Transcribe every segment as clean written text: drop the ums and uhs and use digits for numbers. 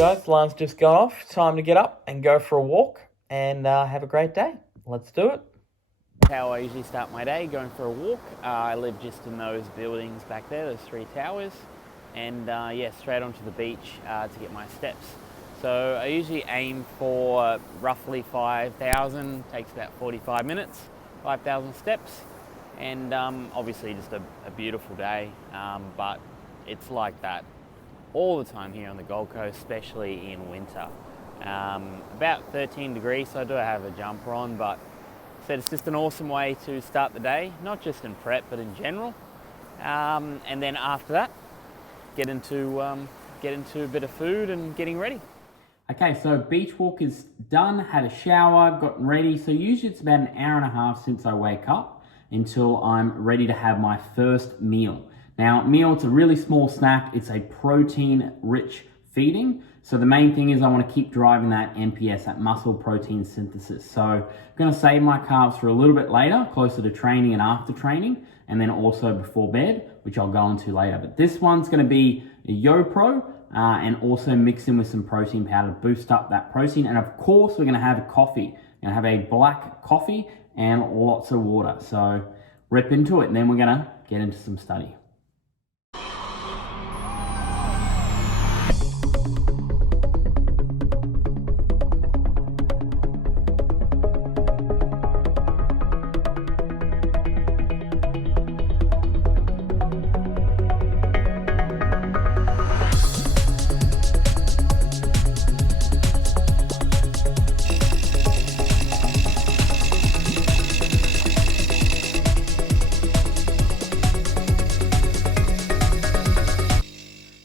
guys, alarm's just gone off. Time to get up and go for a walk and have a great day. Let's do it. How I usually start my day, going for a walk. I live just in those buildings back there, those 3 towers, and yeah, straight onto the beach to get my steps. So I usually aim for roughly 5,000, takes about 45 minutes, 5,000 steps, and obviously just a beautiful day, but it's like that all the time here on the Gold Coast, especially in winter. About 13 degrees, so I do have a jumper on, but it's just an awesome way to start the day, not just in prep, but in general. And then after that, get into a bit of food and getting ready. Okay, so beach walk is done, had a shower, gotten ready. So usually it's about an hour and a half since I wake up until I'm ready to have my first meal. Now, it's a really small snack. It's a protein-rich feeding. So the main thing is I want to keep driving that MPS, that muscle protein synthesis. So I'm going to save my carbs for a little bit later, closer to training and after training, and then also before bed, which I'll go into later. But this one's going to be a YoPro and also mix in with some protein powder to boost up that protein. And of course, we're going to have a coffee. We're going to have a black coffee and lots of water. So rip into it, and then we're going to get into some study.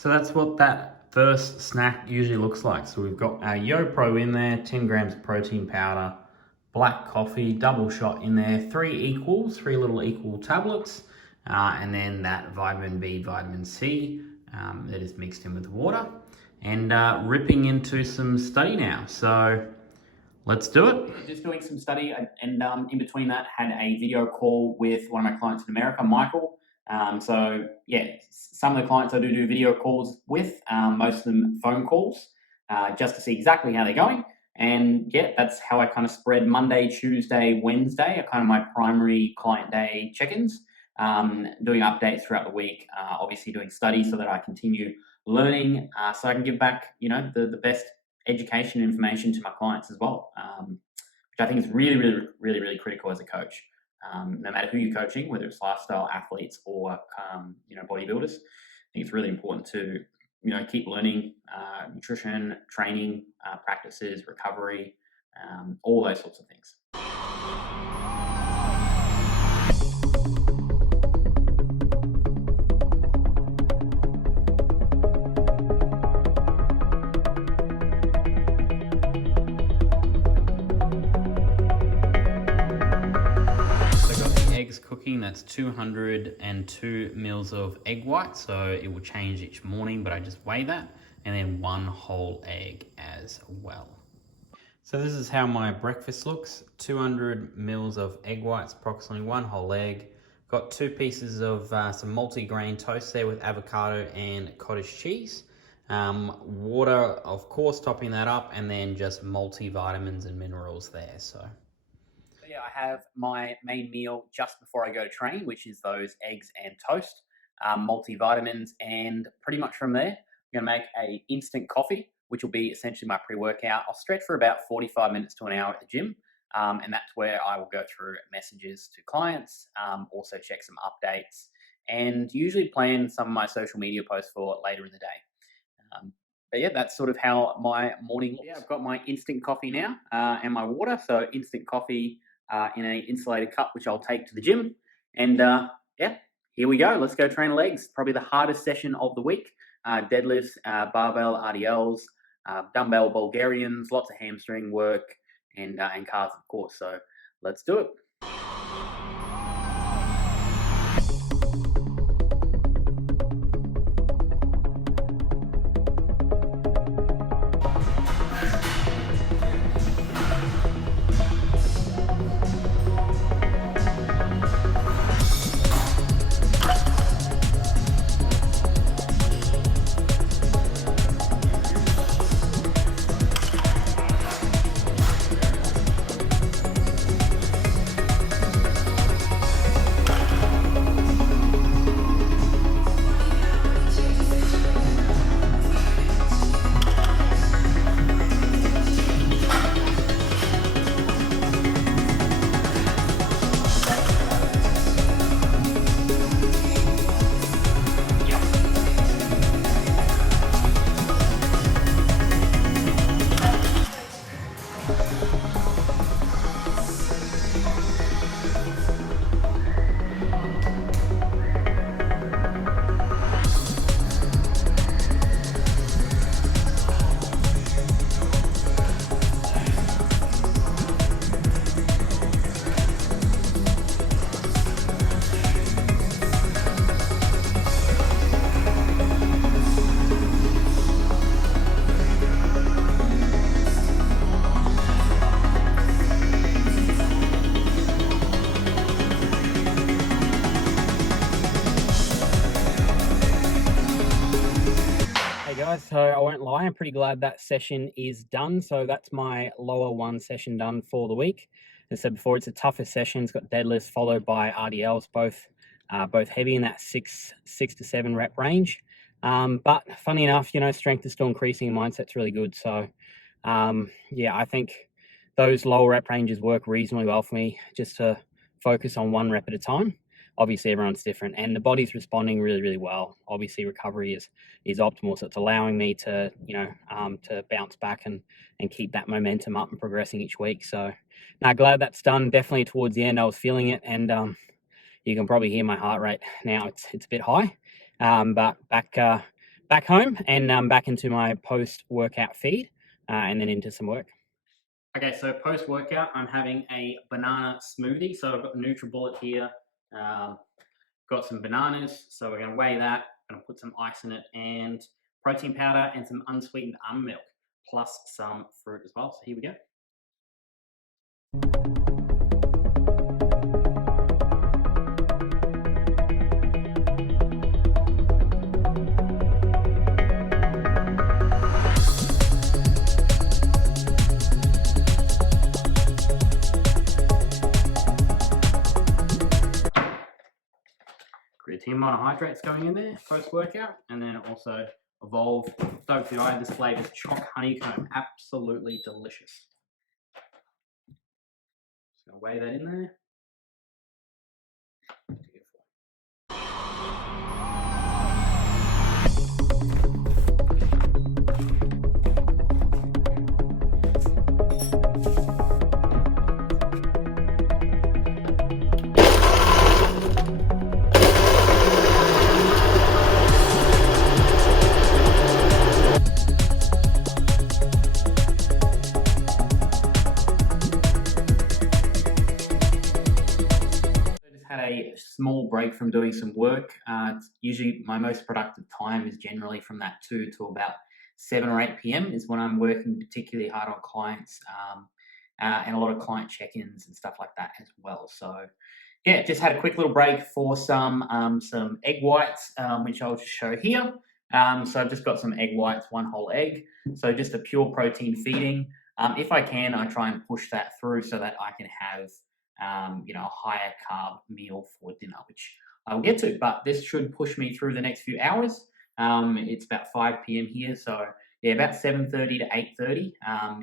So that's what that first snack usually looks like. So we've got our YoPro in there, 10 grams of protein powder, black coffee, double shot in there, 3 little equal tablets, and then that vitamin B, vitamin C that is mixed in with water, and ripping into some study now. So let's do it. Just doing some study, and in between that had a video call with one of my clients in America, Michael. So yeah, some of the clients I do video calls with, most of them phone calls, just to see exactly how they're going. And yeah, that's how I kind of spread Monday, Tuesday, Wednesday are kind of my primary client day check-ins, doing updates throughout the week, obviously doing studies so that I continue learning, so I can give back, the best education and information to my clients as well, which I think is really, really, really, really critical as a coach. No matter who you're coaching, whether it's lifestyle athletes or bodybuilders, I think it's really important to keep learning nutrition, training practices, recovery, all those sorts of things. Cooking, that's 202 mils of egg white, so it will change each morning, but I just weigh that, and then 1 whole egg as well. So this is how my breakfast looks: 200 mils of egg whites, approximately 1 whole egg, got 2 pieces of some multi-grain toast there with avocado and cottage cheese, water of course topping that up, and then just multivitamins and minerals there. So yeah, I have my main meal just before I go to train, which is those eggs and toast, multivitamins, and pretty much from there, I'm going to make a instant coffee, which will be essentially my pre-workout. I'll stretch for about 45 minutes to an hour at the gym, and that's where I will go through messages to clients, also check some updates, and usually plan some of my social media posts for later in the day. But yeah, that's sort of how my morning looks. Yeah, I've got my instant coffee now and my water. So instant coffee in an insulated cup, which I'll take to the gym. And yeah, here we go. Let's go train legs. Probably the hardest session of the week. Deadlifts, barbell RDLs, dumbbell Bulgarians, lots of hamstring work, and calves, of course. So let's do it. I am pretty glad that session is done. So that's my lower one session done for the week. As I said before, it's the toughest session. It's got deadlifts followed by RDLs, both heavy in that six to 7 rep range. But funny enough, strength is still increasing and mindset's really good. So yeah, I think those lower rep ranges work reasonably well for me, just to focus on 1 rep at a time. Obviously, everyone's different, and the body's responding really, really well. Obviously, recovery is optimal, so it's allowing me to, to bounce back and keep that momentum up and progressing each week. So, now glad that's done. Definitely towards the end, I was feeling it, and you can probably hear my heart rate now. It's a bit high, but back home and back into my post-workout feed, and then into some work. Okay, so post-workout, I'm having a banana smoothie. So I've got the NutriBullet here. Got some bananas, so we're going to weigh that. Going to put some ice in it, and protein powder and some unsweetened almond milk, plus some fruit as well. So here we go. Creatine monohydrates going in there post-workout, and then also Evolve Dope Food. I have this flavour, choc honeycomb, absolutely delicious. Just gonna weigh that in there. Small break from doing some work. Usually my most productive time is generally from that 2 to about 7 or 8 p.m. is when I'm working particularly hard on clients and a lot of client check-ins and stuff like that as well. So yeah, just had a quick little break for some egg whites, which I'll just show here. So I've just got some egg whites, 1 whole egg. So just a pure protein feeding. If I can, I try and push that through so that I can have a higher carb meal for dinner, which I'll get to, but this should push me through the next few hours. It's about 5 p.m. here, so yeah, about 7:30 to 8:30.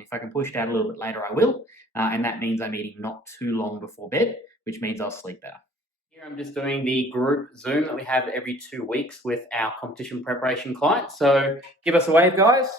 If I can push it out a little bit later, I will, and that means I'm eating not too long before bed, which means I'll sleep better. Here I'm just doing the group Zoom that we have every 2 weeks with our competition preparation clients. So give us a wave, guys.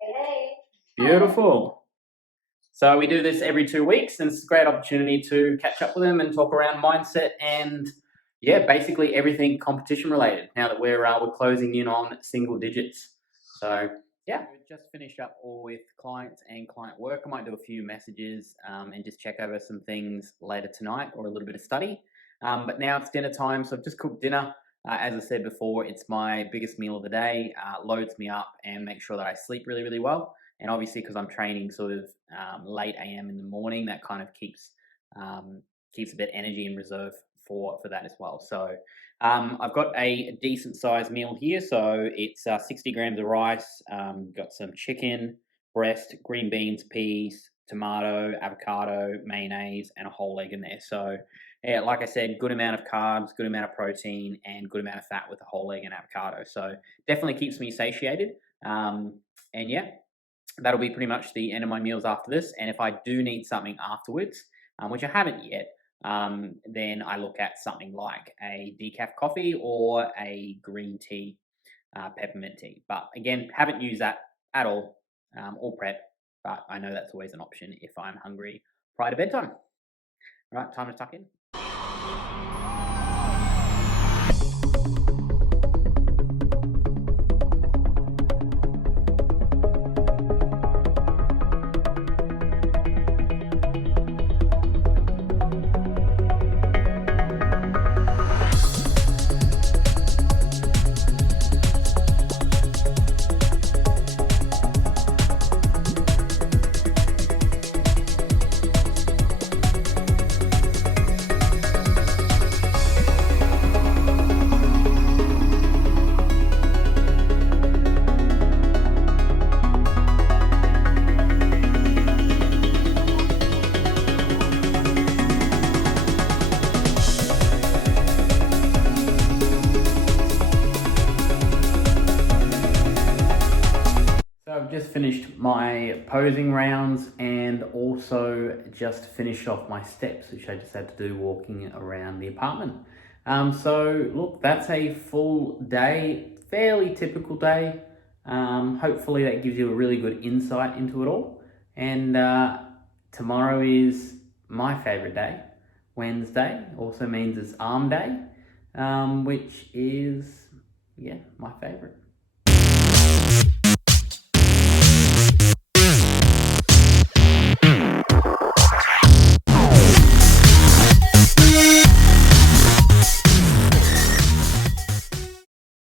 Hey. Beautiful. So we do this every 2 weeks, and it's a great opportunity to catch up with them and talk around mindset and, yeah, basically everything competition related now that we're closing in on single digits. So, yeah. We've just finished up all with clients and client work. I might do a few messages and just check over some things later tonight or a little bit of study. But now it's dinner time, so I've just cooked dinner. As I said before, it's my biggest meal of the day, loads me up and makes sure that I sleep really, really well. And obviously, because I'm training sort of late AM in the morning, that kind of keeps a bit of energy in reserve for that as well. So I've got a decent sized meal here. So it's 60 grams of rice, got some chicken, breast, green beans, peas, tomato, avocado, mayonnaise, and a whole egg in there. So yeah, like I said, good amount of carbs, good amount of protein, and good amount of fat with a whole egg and avocado. So definitely keeps me satiated. And yeah, that'll be pretty much the end of my meals after this. And if I do need something afterwards, which I haven't yet, then I look at something like a decaf coffee or a green tea, peppermint tea. But again, haven't used that at all, or prep, but I know that's always an option if I'm hungry prior to bedtime. All right, time to tuck in. my posing rounds and also just finished off my steps, which I just had to do walking around the apartment. So look, that's a full day, fairly typical day. Hopefully that gives you a really good insight into it all. And tomorrow is my favorite day. Wednesday also means it's arm day, which is, yeah, my favorite.